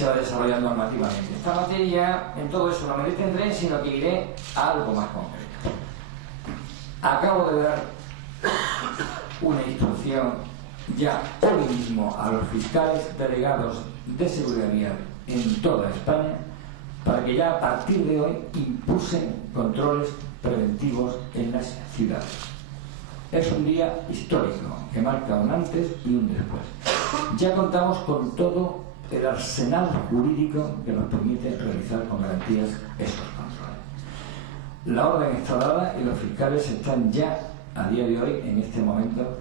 se va a desarrollar normativamente. Esta materia, en todo eso no me detendré, sino que iré a algo más concreto. Acabo de dar una instrucción ya hoy mismo a los fiscales delegados de seguridad vial en toda España para que ya a partir de hoy impulsen controles preventivos en las ciudades. Es un día histórico que marca un antes y un después. Ya contamos con todo el arsenal jurídico que nos permite realizar con garantías esos controles. La orden está dada y los fiscales están ya a día de hoy, en este momento,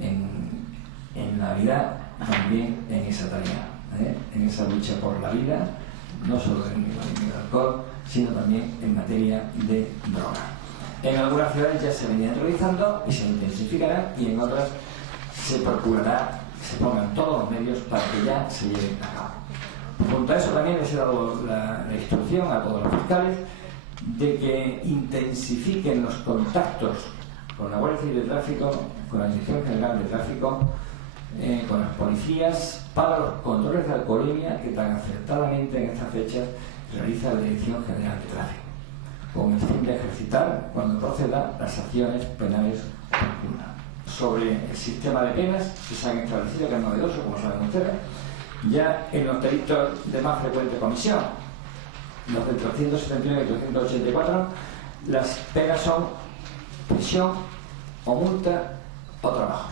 en la vida, también en esa tarea, en esa lucha por la vida, no solo del alcohol, sino también en materia de droga. En algunas ciudades ya se venían realizando y se intensificarán, y en otras se procurará que se pongan todos los medios para que ya se lleven a cabo. Junto a eso también les he dado la instrucción a todos los fiscales de que intensifiquen los contactos con la Guardia Civil de Tráfico, con la Dirección General de Tráfico, con las policías, para los controles de alcoholemia que tan acertadamente en estas fechas realiza la Dirección General de Tráfico, con el fin de ejercitar, cuando proceda, las acciones penales oportunas. Sobre el sistema de penas que se han establecido, que es novedoso, como saben ustedes, ya en los delitos de más frecuente comisión, los del 379 y 384, las penas son prisión o multa o trabajo.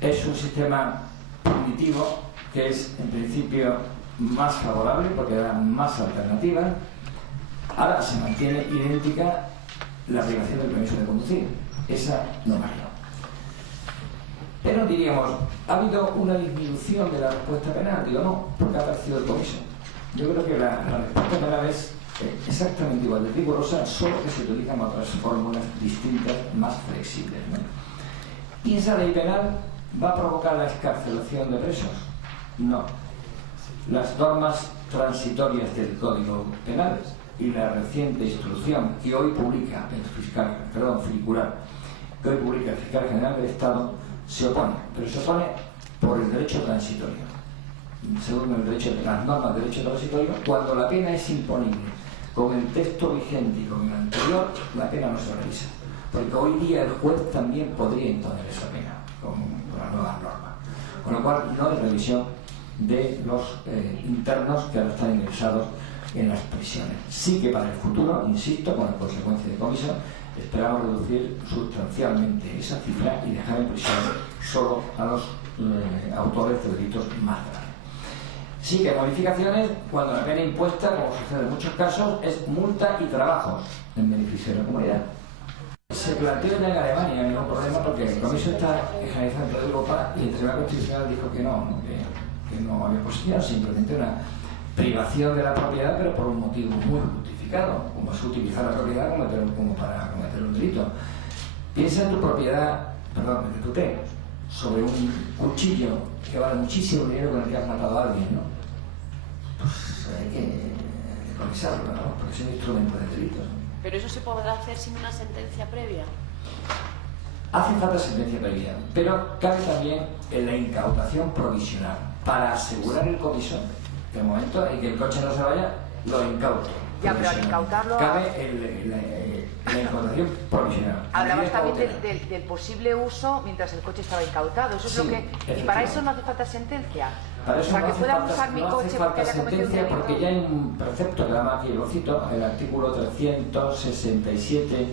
Es un sistema punitivo que es en principio más favorable porque da más alternativas. Ahora se mantiene idéntica la privación del permiso de conducir, esa no varió. Pero diríamos, ¿ha habido una disminución de la respuesta penal? Digo, no, porque ha aparecido el comiso. Yo creo que la respuesta penal es exactamente igual de rigurosa, solo que se utilizan otras fórmulas distintas, más flexibles, ¿no? ¿Y esa ley penal va a provocar la excarcelación de presos? No. Las normas transitorias del Código Penal y la reciente instrucción que hoy publica el fiscal, circular, que hoy publica el fiscal general del Estado, se opone, pero se opone por el derecho transitorio. Según el derecho, las normas del derecho transitorio, cuando la pena es imponible, con el texto vigente y con el anterior, la pena no se revisa. Porque hoy día el juez también podría imponer esa pena con las nuevas normas. Con lo cual no hay revisión de los internos que ahora están ingresados en las prisiones. Sí que para el futuro, insisto, con la consecuencia de comiso, esperamos reducir sustancialmente esa cifra y dejar en prisión solo a los autores de delitos más graves. Sí que hay modificaciones cuando la pena impuesta, como sucede en muchos casos, es multa y trabajos en beneficio de la comunidad. Se planteó ya en Alemania ningún problema porque el comiso está generalizado en toda Europa y el Tribunal Constitucional dijo que no había posibilidad, simplemente una privación de la propiedad, pero por un motivo muy justificado, como es utilizar la propiedad como para cometer un delito. Piensa en tu propiedad, de tu té, sobre un cuchillo que vale muchísimo dinero con el que has matado a alguien, ¿no? Pues hay que decomisarlo, ¿no? Porque es un instrumento de delito, ¿no? ¿Pero eso se podrá hacer sin una sentencia previa? Hace falta sentencia previa, pero cabe también en la incautación provisional para asegurar el comiso. En el momento en que el coche no se vaya, lo incauto. Ya, pero al incautarlo... Cabe la incautación provisional. Hablabas también del posible uso mientras el coche estaba incautado. Eso es lo que... Y para eso no hace falta sentencia. Para eso que pueda usar mi coche porque haya cometido un delito. Porque ya hay un precepto que además aquí lo cito, el artículo 367,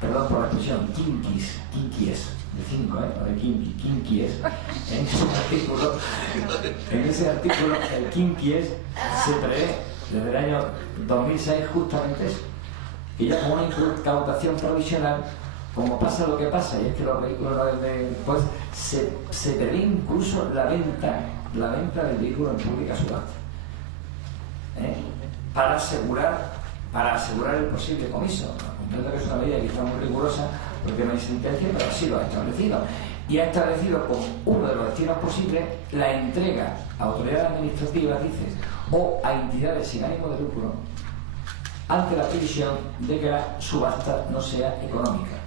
perdón por la expresión, quinquies, de 5, de quinquies. En ese artículo, el quinquies se prevé desde el año 2006 justamente eso. Y ya como una incautación provisional, como pasa lo que pasa, y es que los vehículos pues se prevé incluso la venta del vehículo en pública subasta, para asegurar el posible comiso. Comprendo que es una medida quizá muy rigurosa porque no hay sentencia, pero así lo ha establecido. Y ha establecido como uno de los destinos posibles la entrega a autoridades administrativas, dices, o a entidades sin ánimo de lucro, ante la previsión de que la subasta no sea económica.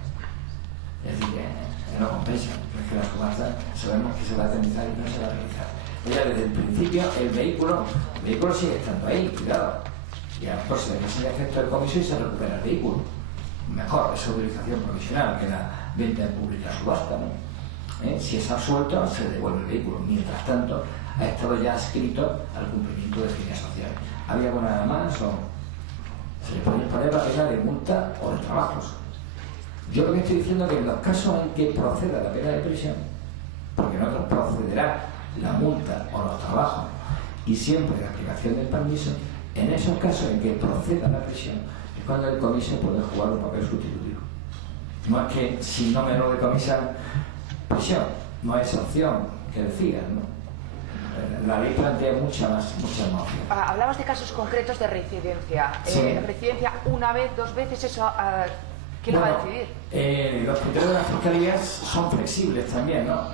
Es decir, que no compensa, porque la subasta sabemos que se va a realizar y no se va a realizar. Ella desde el principio, el vehículo sigue estando ahí, cuidado. Y a lo mejor se le enseña efecto del comiso y se recupera el vehículo. Mejor, esa utilización provisional que la venta en pública subasta, ¿no? Si es absuelto, se devuelve el vehículo. Mientras tanto, ha estado ya adscrito al cumplimiento de fines sociales. ¿Había alguna más o se le puede imponer la pena de multa o de trabajos? Yo lo que estoy diciendo es que en los casos en que proceda la pena de prisión, porque en otros procederá la multa o los trabajos y siempre la aplicación del permiso, en esos casos en que proceda la prisión es cuando el comiso puede jugar un papel sustitutivo. No es que si no me lo decomisan, prisión, no hay esa opción que decías, ¿no? La ley plantea muchas más opciones. Hablabas de casos concretos de reincidencia. Sí. Reincidencia una vez, 2 veces, eso, ¿quién lo va a decidir? Los criterios de las fiscalías son flexibles también, ¿no?